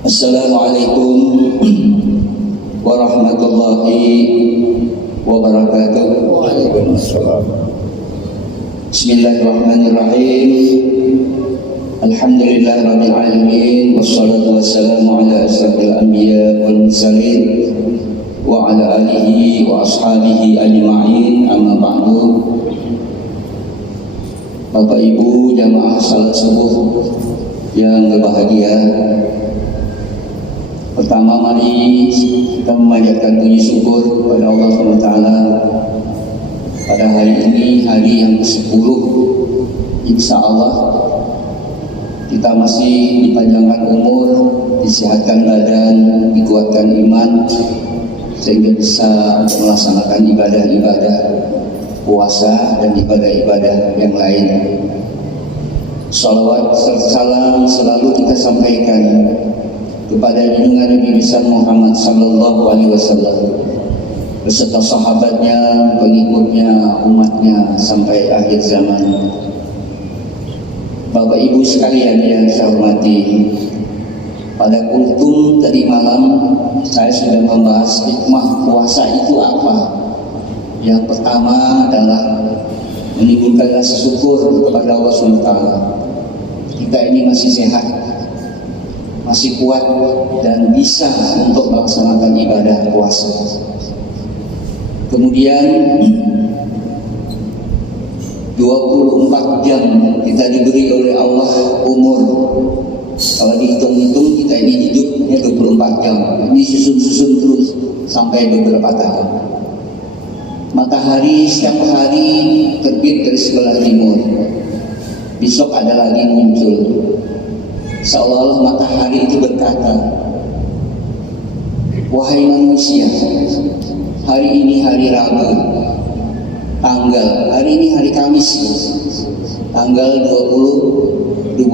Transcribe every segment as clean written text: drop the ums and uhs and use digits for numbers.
Assalamualaikum warahmatullahi wabarakatuh. Waalaikumsalam. Bismillahirrahmanirrahim. Alhamdulillahirabbil alamin wassalatu wassalamu ala asyrafil anbiya wal mursalin wa ala alihi wa ashabihi ajma'in. Amma ba'du. Bapak Ibu jamaah salat subuh yang berbahagia, pertama mari kita memanjatkan puji syukur kepada Allah SWT pada hari ini, hari yang ke-10. Insya Allah kita masih dipanjangkan umur, disehatkan badan, dikuatkan iman, sehingga bisa melaksanakan ibadah-ibadah puasa dan ibadah-ibadah yang lain. Salawat serta salam selalu kita sampaikan kepada junjungan Nabi besar Muhammad sallallahu alaihi wasallam beserta sahabatnya, pengikutnya, umatnya sampai akhir zaman. Bapak Ibu sekalian yang saya hormati, pada kultum tadi malam saya sudah membahas hikmah puasa itu apa. Yang pertama adalah menimbulkan rasa syukur kepada Allah SWT. Kita ini masih sehat, masih kuat dan bisa untuk melaksanakan ibadah puasa. Kemudian 24 jam kita diberi oleh Allah umur. Kalau dihitung-hitung kita ini hidupnya 24 jam. Ini susun-susun terus sampai beberapa tahun. Matahari setiap hari terbit dari sebelah timur. Besok ada lagi muncul. Seolah-olah matahari itu berkata, wahai manusia, hari ini hari Rabu, hari ini hari Kamis, tanggal 22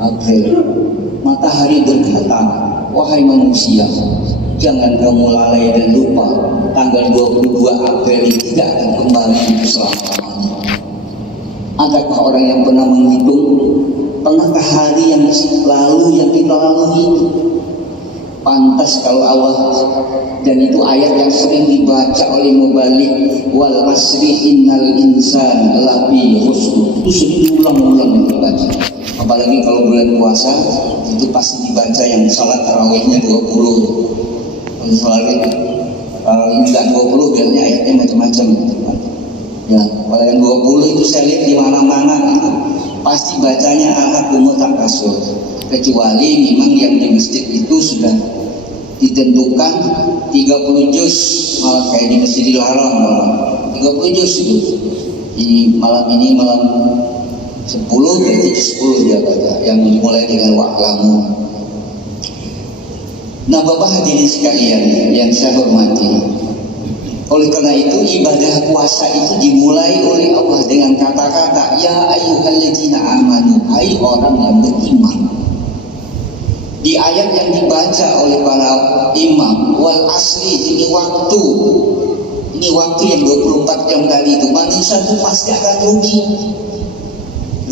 April. Matahari berkata, wahai manusia, jangan kamu lalai dan lupa tanggal 22 April ini tidak akan kembali untuk selama-lamanya. Adakah orang yang pernah menghitung pernahkah hari yang lalu yang kita lalui itu? Pantas kalau Allah, dan itu ayat yang sering dibaca oleh mubalik, wal asri innal insan lafi khusr, itu sering diulang-ulang dibaca. Apalagi kalau bulan puasa itu pasti dibaca yang salat tarawihnya 20. Kalau enggak 20 biasanya ayatnya macam-macam. Ya, kalau yang 20 itu saya lihat di mana-mana gitu. Pasti bacanya ahakumut takasur. Kecuali memang yang di masjid itu sudah ditentukan 30 juz, malah kayak di Masjidil Haram 30 juz itu. Ini malam 10 berarti 10 dia baca, yang dimulai dengan wa'lamu. Nah, Bapak hadirin sekalian yang saya hormati, oleh karena itu ibadah puasa itu dimulai oleh Allah dengan kata-kata ya ayyuhalladzina amanu, hai orang yang beriman. Di ayat yang dibaca oleh para imam, wal asri, ini waktu yang 24 jam tadi itu, manusia itu pasti akan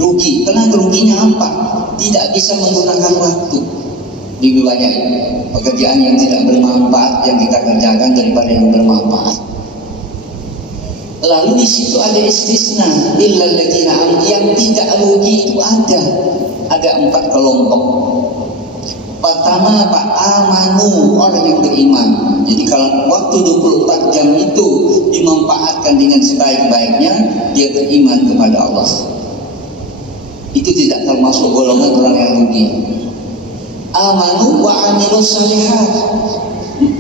rugi. Karena ruginya apa? Tidak bisa menggunakan waktu. Lebih banyak pekerjaan yang tidak bermanfaat yang kita kerjakan daripada yang bermanfaat. Lalu di situ ada istisna, illal ladzina yang tidak rugi itu ada 4 kelompok. Pertama, Pak amanu, orang yang beriman. Jadi kalau waktu 24 jam itu dimanfaatkan dengan sebaik-baiknya, dia beriman kepada Allah. Itu tidak termasuk golongan orang yang rugi. Amanu wa amilus shalihat.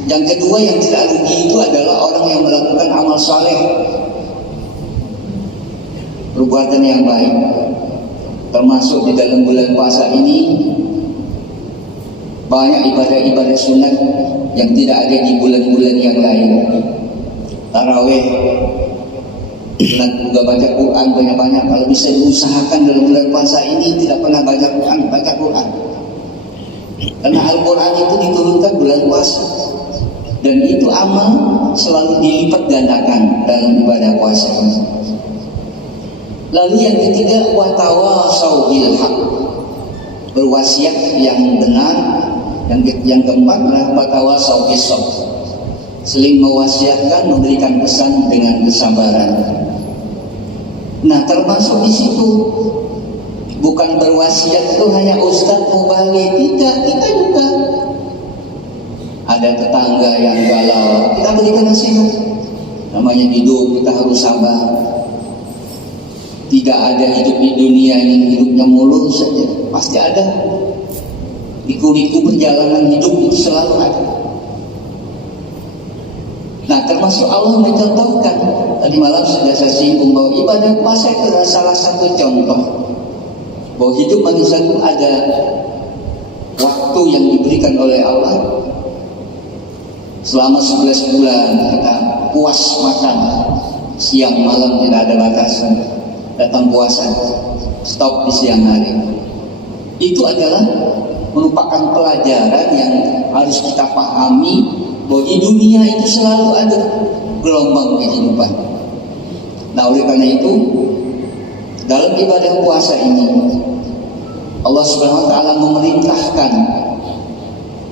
Yang kedua yang tidak rugi itu adalah orang yang melakukan amal saleh, perbuatan yang baik. Termasuk di dalam bulan puasa ini banyak ibadah-ibadah sunat yang tidak ada di bulan-bulan yang lain. Tarawih, sunat juga baca Quran banyak-banyak. Kalau bisa diusahakan dalam bulan puasa ini tidak pernah baca Quran. Karena Al-Quran itu diturunkan bulan puasa, dan itu amal selalu dilipat gandakan dalam ibadah puasa. Lalu yang ketiga, watawasau bil haq, berwasiat yang benar Yang keempat adalah batawasau bisabr, saling mewasiatkan, memberikan pesan dengan kesabaran. Nah, termasuk di situ bukan berwasiat itu hanya ustaz mubalik, tidak, kita juga ada tetangga yang galau, kita berikan nasihat. Namanya hidup, kita harus sabar. Tidak ada hidup di dunia ini hidupnya mulus saja, pasti ada liku-liku perjalanan hidup, itu selalu ada. Nah, termasuk Allah mencontohkan, tadi malam sudah saya singgung bahwa ibadah puasa itu adalah salah satu contoh bahwa hidup manusia itu ada waktu yang diberikan oleh Allah. Selama 11 bulan kita puas makan, siang malam tidak ada batasan. Datang puasa, stop di siang hari. Itu adalah merupakan pelajaran yang harus kita pahami bahwa di dunia itu selalu ada gelombang kehidupan. Nah, oleh karena itu dalam ibadah puasa ini Allah Subhanahu wa taala memerintahkan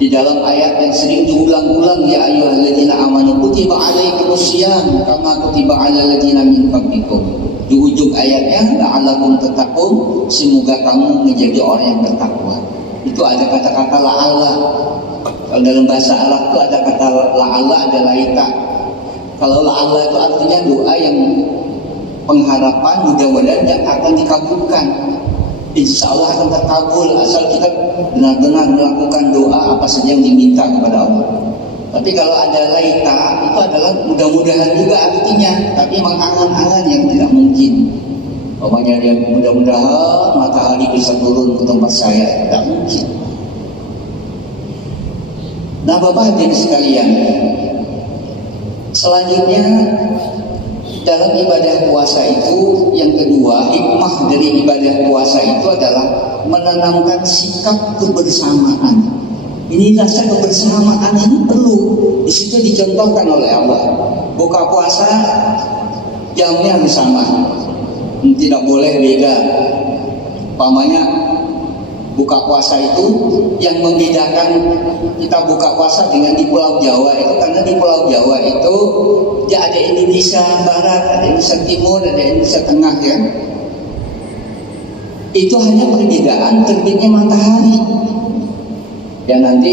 di dalam ayat yang sering diulang-ulang, ya ayyuhalladzina amanu kutiba alaikumusiyam kama kutiba alal ladzina min qablikum. Di ujung ayatnya la'allakum tattaqun, semoga kamu menjadi orang yang bertakwa. Itu ada kata-kata la'alla. Kalau dalam bahasa Arab itu ada kata la'alla, ada laika. Kalau la'alla itu artinya doa yang pengharapan mudah-mudahan yang akan dikabulkan. Insya Allah akan terkabul asal kita benar-benar melakukan doa apa saja yang diminta kepada Allah. Tapi kalau ada laita, itu adalah mudah-mudahan juga artinya, tapi mengangan-angan yang tidak mungkin. Pokoknya dia mudah-mudahan matahari bisa turun ke tempat saya, tidak mungkin. Nah, Bapak hadirin sekalian, selanjutnya dalam ibadah puasa itu yang kedua, hikmah dari ibadah puasa itu adalah menanamkan sikap kebersamaan. Ini rasa kebersamaan ini perlu. Di situ dicontohkan oleh Allah. Buka puasa jamnya harus sama, tidak boleh beda. Umpamanya buka puasa itu yang membedakan kita buka puasa dengan di Pulau Jawa itu karena di Pulau Jawa itu ya ada Indonesia Barat, ada Indonesia Timur, ada Indonesia Tengah ya. Itu hanya perbedaan terbitnya matahari. Ya, nanti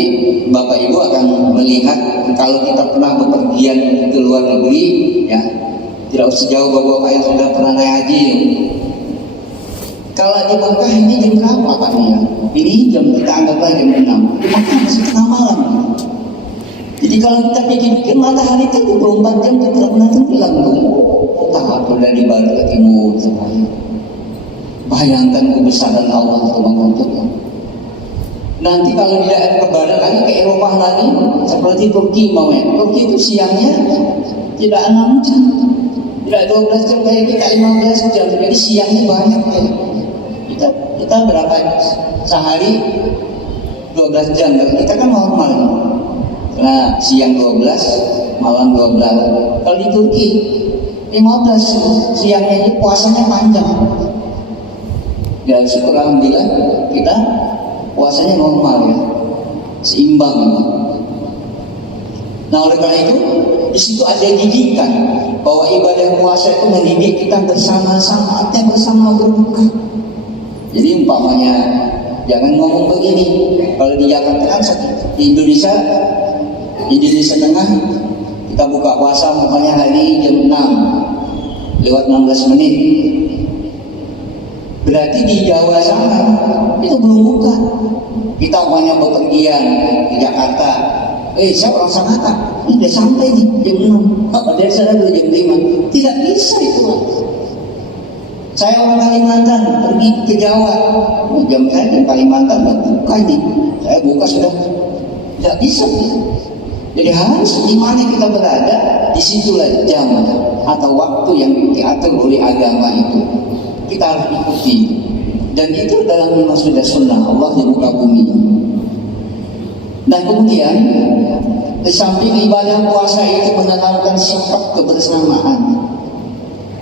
Bapak Ibu akan melihat kalau kita pernah bepergian ke luar negeri ya, tidak usah jauh Bapak yang sudah pernah naik haji. Kalau di Mekah ini jam berapa Pak ya? Ini jam kita anggaplah jam 6. Di Mekah masih tengah malam. Jadi kalau kita pikir-pikir matahari itu 24 jam kita tidak pernah tenggelam dong. Kita atur dari barat ke timur semuanya. Bayangkan kebesaran Allah untuk nanti kalau di daerah ke barat lagi ke Eropa lagi seperti Turki mau ya. Turki itu siangnya tidak 6 jam, tidak 12 jam kayak kita 15 jam. Jadi siangnya banyak ya. Kita berapa sehari 12 jam. Kita kan normal. Nah, siang 12, malam 12. Kalau di Turki 15, siangnya ini puasanya panjang. Ya syukur alhamdulillah kita puasanya normal ya, seimbang. Nah, oleh karena itu di situ ada didikan bahwa ibadah puasa itu mendidik kita bersama-sama, artinya bersama berbuka. Jadi umpamanya jangan ngomong begini, kalau di Jakarta kan di Indonesia Tengah kita buka puasa umpamanya hari jam 6 lewat 16 menit. Berarti di Jawa sana itu belum buka. Kita umpamanya bepergian di Jakarta, saya orang Sanata, ini udah sampai nih jam 6, dari sana udah jam 5. Tidak bisa itu Pak. Saya orang Kalimantan pergi ke Jawa, jam saya di Kalimantan nggak buka ini, saya buka sudah tidak bisa. Jadi harus di mana kita berada, disitulah jam atau waktu yang diatur oleh agama itu kita harus ikuti. Dan itu dalam memang sudah sunnah Allah di muka bumi. Dan kemudian di samping ibadah puasa itu menanamkan sikap kebersamaan.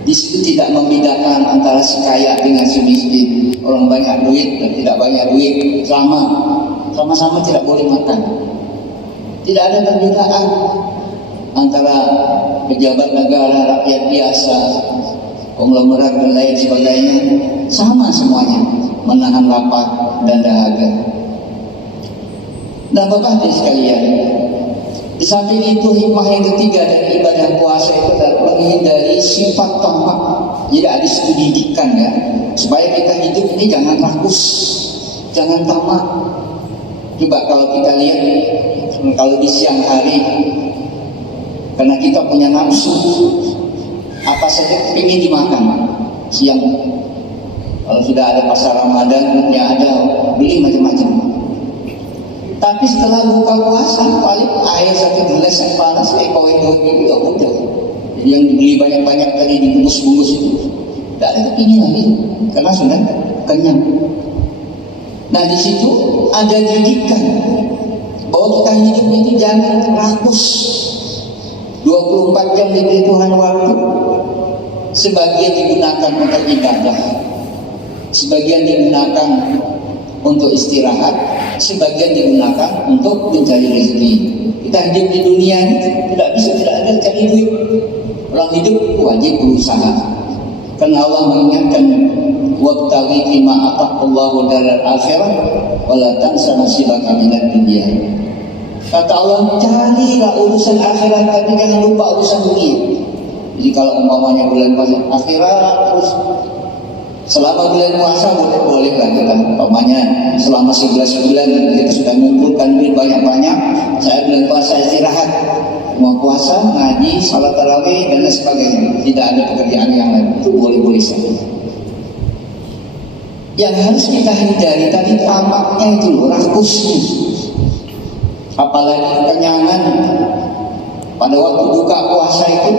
Di situ tidak membedakan antara si kaya dengan si miskin, orang banyak duit dan tidak banyak duit, sama. sama-sama tidak boleh makan. Tidak ada perbedaan antara pejabat negara, rakyat biasa, konglomerat dan lain sebagainya, sama semuanya menahan lapar dan dahaga. Nah, Bapak Ibu sekalian, di samping itu hikmah yang ketiga dari ibadah puasa itu adalah menghindari sifat tamak. Jadi ada dididikan ya, supaya kita hidup ini jangan rakus, jangan tamak. Coba kalau kita lihat, kalau di siang hari, karena kita punya nafsu, apa saja ingin dimakan siang. Kalau sudah ada pasar Ramadan, ya ada beli macam-macam. Tapi setelah buka puasa, paling air satu gelas yang panas, koin itu ya udah. Jadi yang dibeli banyak-banyak tadi dibungkus-bungkus itu, tidak ada kepingin lagi, karena sudah kenyang. Nah, di situ ada didikan bahwa kita hidup itu jangan rakus. 24 jam diberi Tuhan waktu, sebagian digunakan untuk ibadah, sebagian digunakan untuk istirahat, sebagian digunakan untuk mencari rezeki. Kita hidup di dunia ini tidak bisa tidak ada cari duit. Orang hidup wajib berusaha. Karena Allah mengingatkan, wabtaghi fima ataqallahu daral akhirah wa la tansa nasibaka minad dunya. Kata Allah, carilah urusan akhirat, tapi jangan lupa urusan dunia. Jadi kalau umpamanya bulan puasa akhirat terus selama bulan puasa boleh lah kita, umpamanya selama 11 bulan kita sudah mengumpulkan duit banyak-banyak, saya bulan puasa istirahat, mau puasa, ngaji, salat tarawih dan lain sebagainya, tidak ada pekerjaan yang lain, itu boleh-boleh saja. Yang harus kita hindari tadi tamaknya itu, rakusnya, apalagi kenyangan. Pada waktu buka puasa itu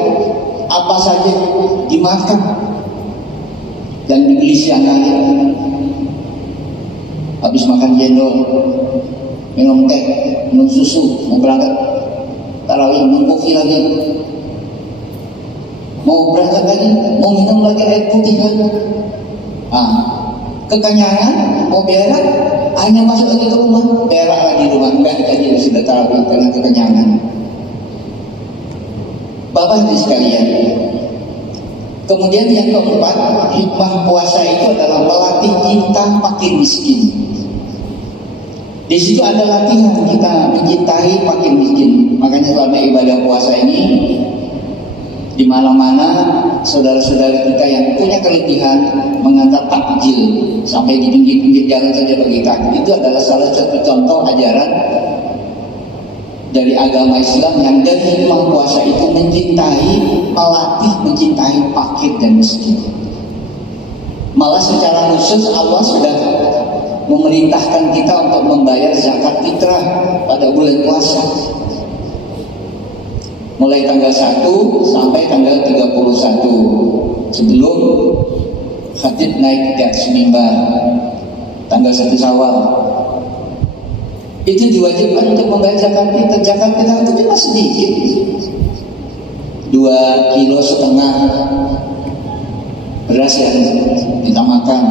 apa saja dimakan dan dibeli siang hari. Habis makan cendol, minum teh, minum susu, mau berangkat tarawih, minum kopi lagi, mau berangkat lagi, mau minum lagi air putih lagi. Kekenyangan, mau berak, hanya masuk lagi ke rumah, berak lagi di rumah, enggak jadi sudah tarawih karena kekenyangan. Bapak Ibu sekalian, kemudian yang keempat, hikmah puasa itu adalah melatih kita makin miskin. Di situ ada latihan kita mencintai makin miskin. Makanya selama ibadah puasa ini, di mana-mana saudara-saudara kita yang punya kelebihan mengantar takjil sampai di pinggir-pinggir jalan saja bagi kaki, itu adalah salah satu contoh ajaran dari agama Islam yang dari hikmah puasa itu melatih mencintai fakir dan miskin. Malah secara khusus Allah sudah memerintahkan kita untuk membayar zakat fitrah pada bulan puasa. Mulai tanggal 1 sampai tanggal 31 sebelum khatib naik ke atas mimbar tanggal 1 Syawal. Itu diwajibkan untuk membayar zakat fitrah. Zakat fitrah itu cuma sedikit, 2,5 kilo beras yang kita makan.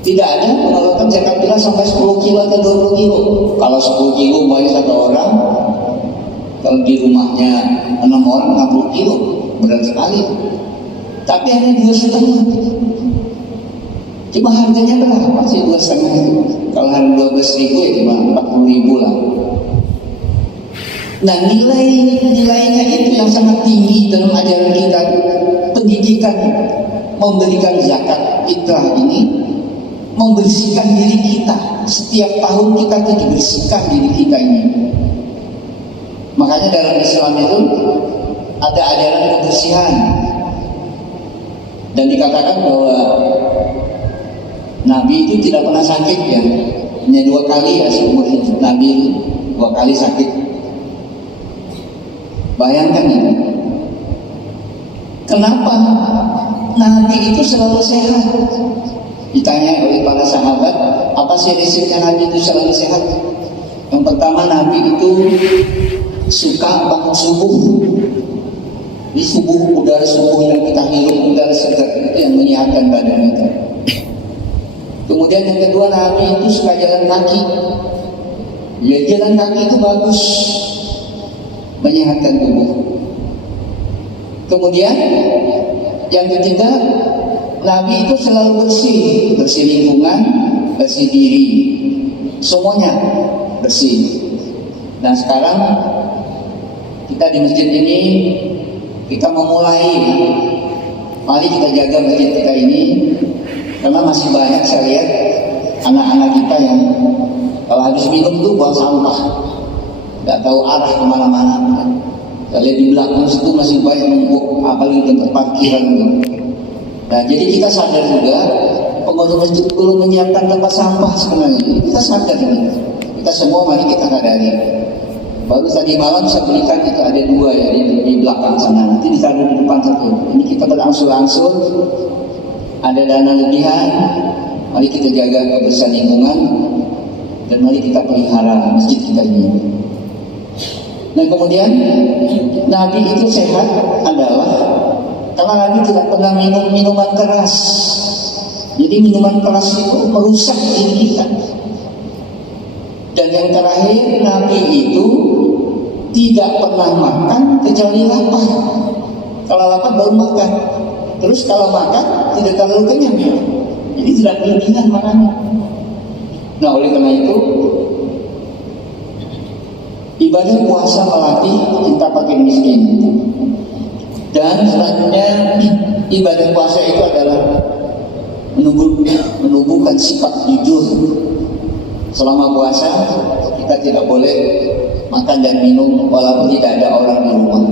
Tidak ada penolakan zakat fitrah sampai 10 kilo atau 20 kilo. Kalau 10 kilo banyak satu orang, kalau di rumahnya 6 orang 60 kilo, berat sekali. Tapi hanya 2,5. Cuma harganya berapa sih 2,5 itu? Kalau harga 12.000 ya cuma 40.000 lah. Nah, nilainya itu yang sangat tinggi dalam ajaran kita. Pendidikan memberikan zakat fitrah ini membersihkan diri kita. Setiap tahun kita tuh dibersihkan diri kita ini. Makanya dalam Islam itu ada ajaran kebersihan, dan dikatakan bahwa Nabi itu tidak pernah sakit ya, hanya 2 kali ya seumur hidup Nabi, 2 kali sakit. Bayangkan ya, kenapa Nabi itu selalu sehat? Ditanya oleh para sahabat, apa sih resepnya Nabi itu selalu sehat? Yang pertama, Nabi itu suka bangun subuh. Di subuh, udara subuh yang kita hirup, udara segar itu yang menyehatkan badan kita. Kemudian yang kedua, Nabi itu suka jalan kaki. Ya, jalan kaki itu bagus, menyehatkan tubuh. Kemudian yang ketiga, Nabi itu selalu bersih lingkungan, bersih diri, semuanya bersih. Nah sekarang kita di masjid ini kita memulai, mari kita jaga masjid kita ini, karena masih banyak saya lihat anak-anak kita yang kalau habis minum itu buang sampah, nggak tahu arah kemana-mana. Saya lihat di belakang situ masih banyak numpuk, apalagi tempat parkiran itu. Nah jadi kita sadar juga pengurus masjid perlu menyiapkan tempat sampah sebenarnya. Kita sadar ini, kita semua mari kita sadari. Baru tadi malam saya berikan itu ada 2 ya di belakang sana, nanti ditaruh di depan satu. Ini kita berangsur-angsur, ada dana lebihan, mari kita jaga kebersihan lingkungan dan mari kita pelihara masjid kita ini. Nah kemudian Nabi itu sehat adalah karena Nabi tidak pernah minum minuman keras. Jadi minuman keras itu merusak diri kita. Dan yang terakhir, Nabi itu tidak pernah makan kecuali lapar. Kalau lapar baru makan. Terus kalau makan tidak terlalu kenyang. Jadi tidak berlebihan makannya. Nah oleh karena itu, ibadah puasa melatih kita pakai miskin. Dan selanjutnya ibadah puasa itu adalah menumbuhkan sifat jujur. Selama puasa kita tidak boleh makan dan minum walaupun tidak ada orang di rumah.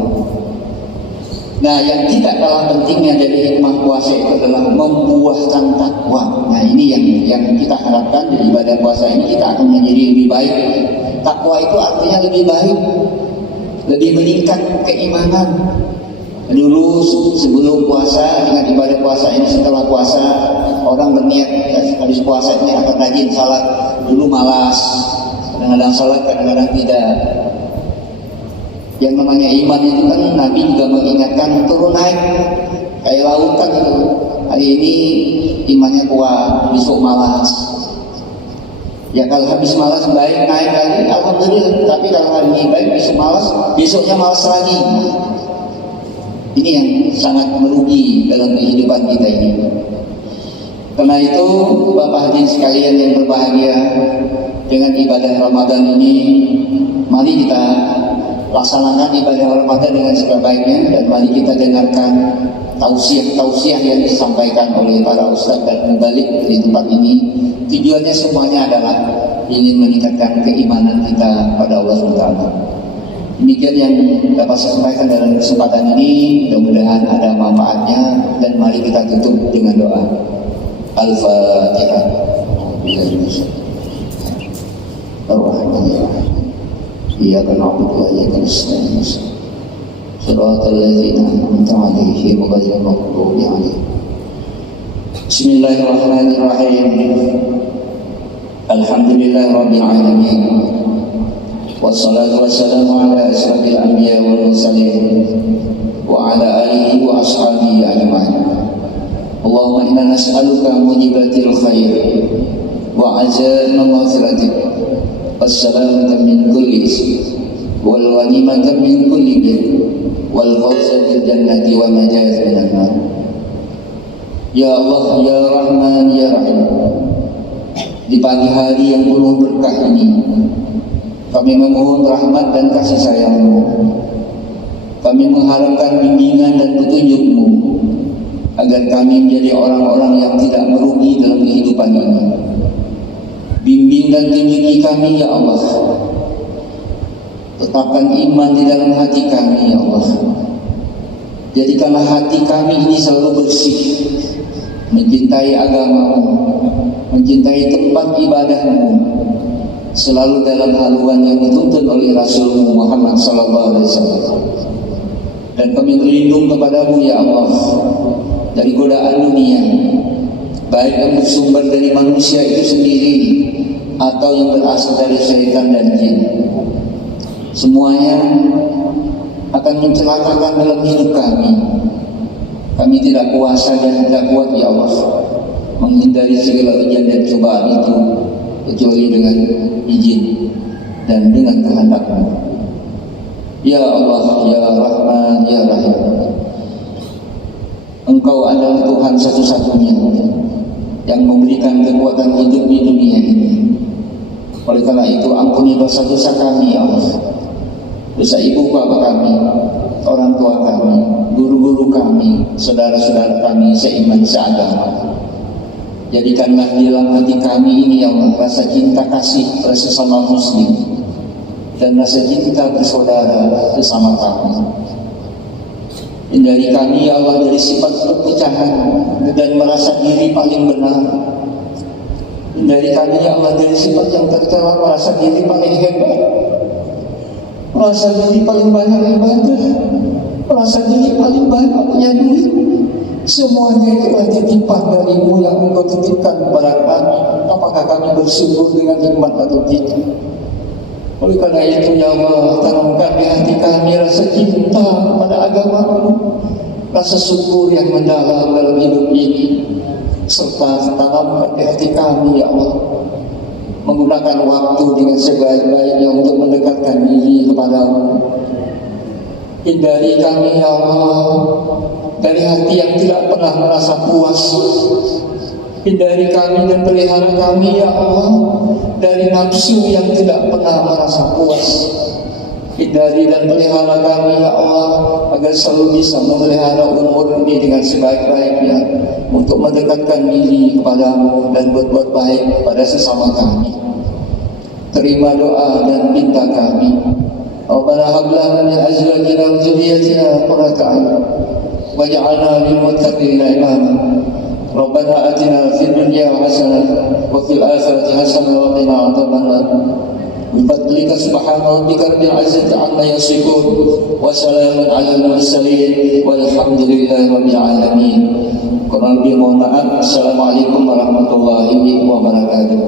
Nah yang tidak kalah pentingnya dari hikmah puasa itu adalah membuahkan takwa. Nah ini yang kita harapkan dari ibadah puasa ini, kita akan menjadi lebih baik. Takwa itu artinya lebih baik, lebih meningkat keimanan. Dulu sebelum puasa dengan ibadah puasa ini, setelah puasa orang berniat habis puasa ini akan rajin salat. Dulu malas, kadang-kadang salat, kadang-kadang tidak. Yang namanya iman itu kan Nabi juga mengingatkan turun naik kayak lautan itu. Hari ini imannya kuat, besok malas. Ya kalau habis malas baik naik lagi, alhamdulillah. Tapi kalau hari ini baik, besok malas, besoknya malas lagi. Ini yang sangat merugi dalam kehidupan kita ini. Karena itu Bapak hadirin sekalian yang berbahagia, dengan ibadah Ramadan ini mari kita laksanakan ibadah Ramadan dengan sebaik-baiknya, dan mari kita dengarkan tausiah yang disampaikan oleh para ustaz dan mubalik di tempat ini. Tujuannya semuanya adalah ingin meningkatkan keimanan kita pada Allah SWT. Demikian yang dapat saya sampaikan dalam kesempatan ini, mudah-mudahan ada manfaatnya, dan mari kita tutup dengan doa. Al-Fatihah. Iyyaka na'budu wa iyyaka nasta'in. Shiratal ladzina an'amta 'alaihim ghairil maghdubi 'alaihim. Bismillahirrahmanirrahim. Alhamdulillahirabbil alamin. Wassalatu wassalamu ala asyrafil anbiya wal mursalin wa ala alihi wa ashabihi ajma'in. Allahumma inna nas'aluka mujibatil khair wa azaima maghfiratik wassalamata min kulli ism wal ghanimata min kulli bir wal fawza bil jannati wa najat minan nar. Ya Allah, ya Rahman, ya Rahim, di pagi hari yang penuh berkah ini kami memohon rahmat dan kasih sayang-Mu. Kami mengharapkan bimbingan dan petunjuk-Mu agar kami menjadi orang-orang yang tidak merugi dalam kehidupan ini. Bimbing dan tunjuki kami ya Allah. Tetapkan iman di dalam hati kami ya Allah. Jadikanlah hati kami ini selalu bersih, mencintai agama-Mu, mencintai tempat ibadah-Mu, selalu dalam haluan yang dituntun oleh Rasul Muhammad SAW. Dan kami berlindung kepadamu ya Allah dari godaan dunia, baik yang bersumber dari manusia itu sendiri atau yang berasal dari syaitan dan jin. Semuanya akan mencelakakan dalam hidup kami. Kami tidak kuasa dan tidak kuat ya Allah. menghindari segala ujian dan cobaan itu kecuali dengan izin dan dengan kehendak-Mu. Ya Allah, Ya Rahman, Ya Rahim, Engkau adalah Tuhan satu-satunya yang memberikan kekuatan hidup di dunia ini. Oleh karena itu, ampuni dosa-dosa kami, ya Allah, dosa ibu bapa kami, orang tua kami, guru-guru kami, saudara-saudara kami seiman seagama. Jadikanlah di dalam hati kami ini, ya Allah, rasa cinta kasih pada sesama muslim dan rasa cinta bersaudara sesama kami. Hindari kami, ya Allah, dari sifat perpecahan dan merasa diri paling benar. Hindari kami, ya Allah, dari sifat yang tercela, merasa diri paling hebat, merasa diri paling banyak ibadah, merasa diri paling banyak punya duit. Semuanya itu titipan dari-Mu yang Engkau titipkan kepada kami. Apakah kami bersyukur dengan nikmat atau tidak? Oleh karena itu, ya Allah, tanamkan di hati kami rasa cinta kepada agama-Mu, rasa syukur yang mendalam dalam hidup ini, serta tanamkan di hati kami, ya Allah, menggunakan waktu dengan sebaik-baiknya untuk mendekatkan diri kepada-Mu. Hindari kami, ya Allah, dari hati yang tidak pernah merasa puas. Hindari kami dan pelihara kami, ya Allah, dari nafsu yang tidak pernah merasa puas. Hindari dan pelihara kami, ya Allah, agar selalu bisa memelihara umur ini dengan sebaik-baiknya untuk mendekatkan diri kepada-Mu dan berbuat baik kepada sesama kami. Terima doa dan minta kami. Rabbana hab lana min azwajina wa dhurriyyatina qurrata a'yun waj'alna lil muttaqina imama. Rabbana atina fid dunya hasanah wa fil akhirati hasanah wa qina adzabannar. Bi fadlika subhana rabbika rabbil izzati amma yasifun wa salamun 'alal mursalin walhamdulillahi rabbil alamin. Kurang lebih mohon maaf. Assalamualaikum warahmatullahi wabarakatuh.